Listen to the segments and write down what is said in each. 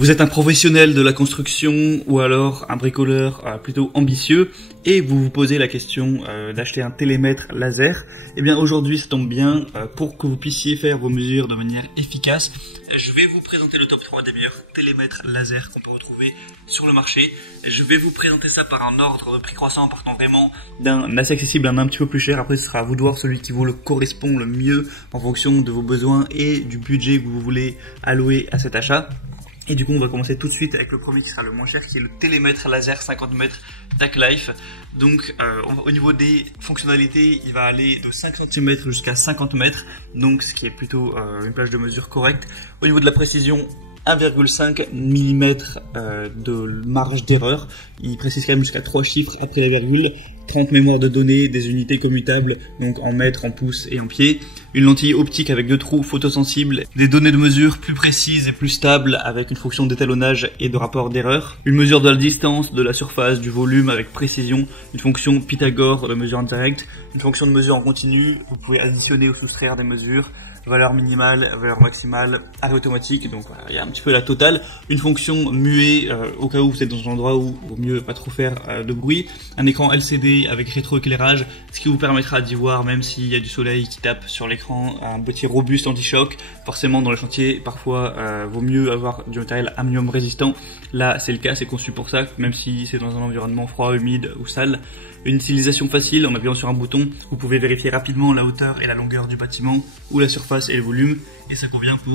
Vous êtes un professionnel de la construction ou alors un bricoleur plutôt ambitieux et vous vous posez la question d'acheter un télémètre laser. Eh bien aujourd'hui ça tombe bien pour que vous puissiez faire vos mesures de manière efficace. Je vais vous présenter le top 3 des meilleurs télémètres laser qu'on peut retrouver sur le marché. Je vais vous présenter ça par un ordre de prix croissant, partant vraiment d'un assez accessible à un petit peu plus cher. Après ce sera à vous de voir celui qui vous le correspond le mieux en fonction de vos besoins et du budget que vous voulez allouer à cet achat. Et du coup, on va commencer tout de suite avec le premier qui sera le moins cher, qui est le télémètre laser 50 mètres TACLife. Donc, au niveau des fonctionnalités, il va aller de 5 cm jusqu'à 50 mètres, donc ce qui est plutôt une plage de mesure correcte. Au niveau de la précision, 1,5 mm de marge d'erreur. Il précise quand même jusqu'à 3 chiffres après la virgule. 30 mémoires de données, des unités commutables, donc en mètres, en pouces et en pieds. Une lentille optique avec 2 trous photosensibles, des données de mesure plus précises et plus stables avec une fonction d'étalonnage et de rapport d'erreur. Une mesure de la distance, de la surface, du volume avec précision. Une fonction Pythagore de mesure en direct. Une fonction de mesure en continu. Vous pouvez additionner ou soustraire des mesures. Valeur minimale, valeur maximale, arrêt automatique, donc voilà, il y a un petit peu la totale. Une fonction muet au cas où vous êtes dans un endroit où il vaut mieux pas trop faire de bruit. Un écran LCD avec rétroéclairage, ce qui vous permettra d'y voir même s'il y a du soleil qui tape sur l'écran. Un boîtier robuste anti-choc, forcément dans les chantiers parfois vaut mieux avoir du matériel amium résistant. Là c'est le cas, c'est conçu pour ça, même si c'est dans un environnement froid, humide ou sale. Une utilisation facile, en appuyant sur un bouton, vous pouvez vérifier rapidement la hauteur et la longueur du bâtiment, ou la surface et le volume, et ça convient pour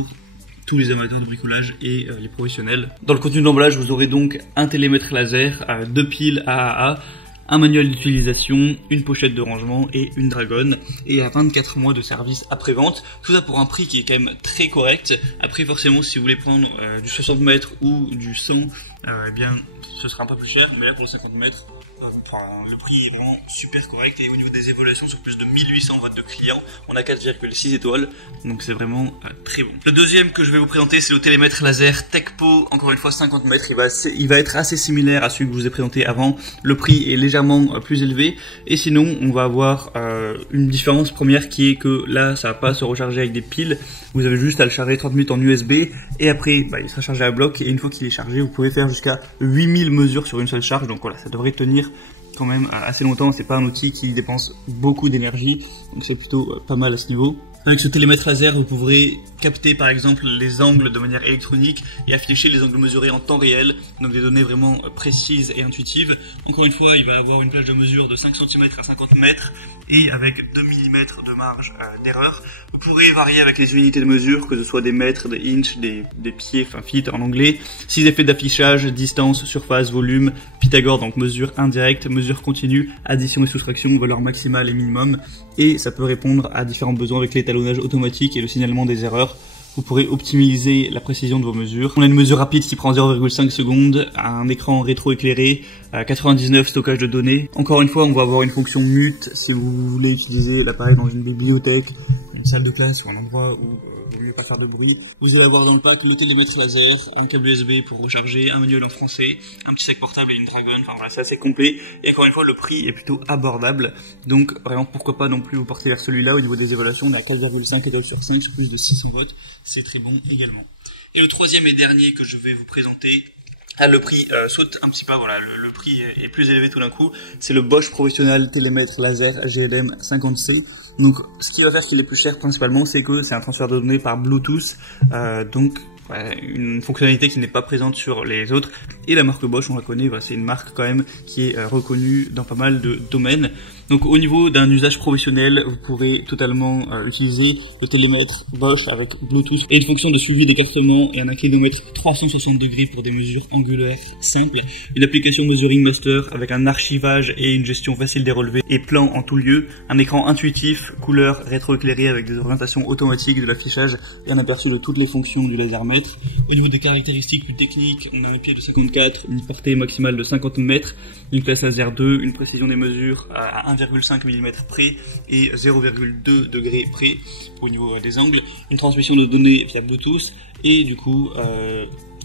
tous les amateurs de bricolage et les professionnels. Dans le contenu de l'emballage, vous aurez donc un télémètre laser, 2 piles AAA, un manuel d'utilisation, une pochette de rangement et une dragonne, et à 24 mois de service après-vente. Tout ça pour un prix qui est quand même très correct. Après forcément si vous voulez prendre du 60 mètres ou du 100, eh bien ce sera un peu plus cher, mais là pour le 50 mètres, le prix est vraiment super correct. Et au niveau des évaluations sur plus de 1800 votes de clients, on a 4,6 étoiles, donc c'est vraiment très bon. Le deuxième que je vais vous présenter, c'est le télémètre laser Techpo, encore une fois 50 mètres. Il va être assez similaire à celui que je vous ai présenté avant. Le prix est légèrement plus élevé, et sinon on va avoir une différence première qui est que là ça va pas se recharger avec des piles. Vous avez juste à le charger 30 minutes en USB, et après il sera chargé à bloc, et une fois qu'il est chargé vous pouvez faire jusqu'à 8000 mesures sur une seule charge. Donc voilà, ça devrait tenir quand même assez longtemps. C'est pas un outil qui dépense beaucoup d'énergie, donc c'est plutôt pas mal à ce niveau. Avec ce télémètre laser, vous pourrez capter par exemple les angles de manière électronique et afficher les angles mesurés en temps réel, donc des données vraiment précises et intuitives. Encore une fois, il va avoir une plage de mesure de 5 cm à 50 mètres et avec 2 mm de marge d'erreur. Vous pourrez varier avec les unités de mesure, que ce soit des mètres, des inches, des pieds, enfin feet en anglais. 6 effets d'affichage, distance, surface, volume, Pythagore, donc mesure indirecte, mesure continue, addition et soustraction, valeur maximale et minimum. Et ça peut répondre à différents besoins avec l'étalonnage automatique et le signalement des erreurs. Vous pourrez optimiser la précision de vos mesures. On a une mesure rapide qui prend 0,5 secondes, un écran rétro-éclairé, 99 stockage de données. Encore une fois, on va avoir une fonction mute si vous voulez utiliser l'appareil dans une bibliothèque, une salle de classe ou un endroit où il vaut mieux pas faire de bruit. Vous allez avoir dans le pack le télémètre laser, un câble USB pour recharger, un manuel en français, un petit sac portable et une dragonne. Enfin voilà, c'est assez complet. Et encore une fois, le prix est plutôt abordable. Donc vraiment, pourquoi pas non plus vous porter vers celui-là. Au niveau des évaluations, on est à 4,5 étoiles sur 5 sur plus de 600 votes. C'est très bon également. Et le troisième et dernier que je vais vous présenter, le prix saute un petit peu, voilà, le prix est plus élevé tout d'un coup. C'est le Bosch Professional Télémètre Laser GLM 50C. Donc ce qui va faire qu'il est plus cher principalement, c'est que c'est un transfert de données par Bluetooth, donc une fonctionnalité qui n'est pas présente sur les autres. Et la marque Bosch, on la connaît, c'est une marque quand même qui est reconnue dans pas mal de domaines. Donc au niveau d'un usage professionnel, vous pourrez totalement utiliser le télémètre Bosch avec Bluetooth et une fonction de suivi d'écartement et un inclinomètre 360 degrés pour des mesures angulaires simples. Une application Measuring Master avec un archivage et une gestion facile des relevés et plan en tout lieu. Un écran intuitif, couleur rétroéclairée avec des orientations automatiques de l'affichage et un aperçu de toutes les fonctions du lasermètre. Au niveau des caractéristiques plus techniques, on a un pied de 54, une portée maximale de 50 mètres, une classe laser 2, une précision des mesures à 1,5 mm près et 0,2 degrés près au niveau des angles, une transmission de données via Bluetooth et du coup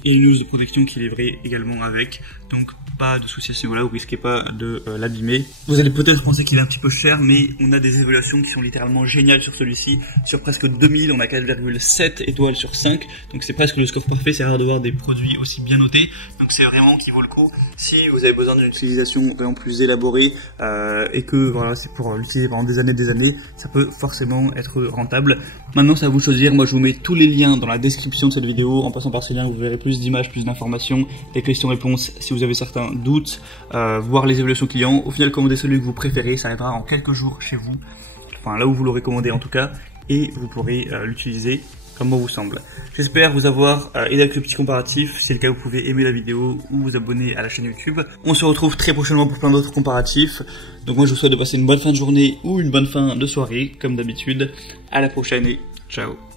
et une housse de protection qui est livrée également avec. Donc pas de soucis à ce niveau-là, vous risquez pas de l'abîmer. Vous allez peut-être penser qu'il est un petit peu cher, mais on a des évaluations qui sont littéralement géniales sur celui-ci. Sur presque 2000, on a 4,7 étoiles sur 5, donc c'est presque le score parfait. C'est rare de voir des produits aussi bien notés, donc c'est vraiment qui vaut le coup. Si vous avez besoin d'une utilisation vraiment plus élaborée et que voilà, c'est pour l'utiliser pendant des années, ça peut forcément être rentable. Maintenant, c'est à vous de choisir. Moi, je vous mets tous les liens dans la description de cette vidéo. En passant par ces liens, vous verrez plus d'images, plus d'informations, des questions-réponses si vous avez certains doutes, voir les évaluations clients. Au final, commandez celui que vous préférez, ça arrivera en quelques jours chez vous, enfin là où vous l'aurez commandé en tout cas, et vous pourrez l'utiliser comme bon vous semble. J'espère vous avoir aidé avec le petit comparatif. Si c'est le cas, vous pouvez aimer la vidéo ou vous abonner à la chaîne YouTube. On se retrouve très prochainement pour plein d'autres comparatifs. Donc moi je vous souhaite de passer une bonne fin de journée ou une bonne fin de soirée comme d'habitude. À la prochaine et ciao.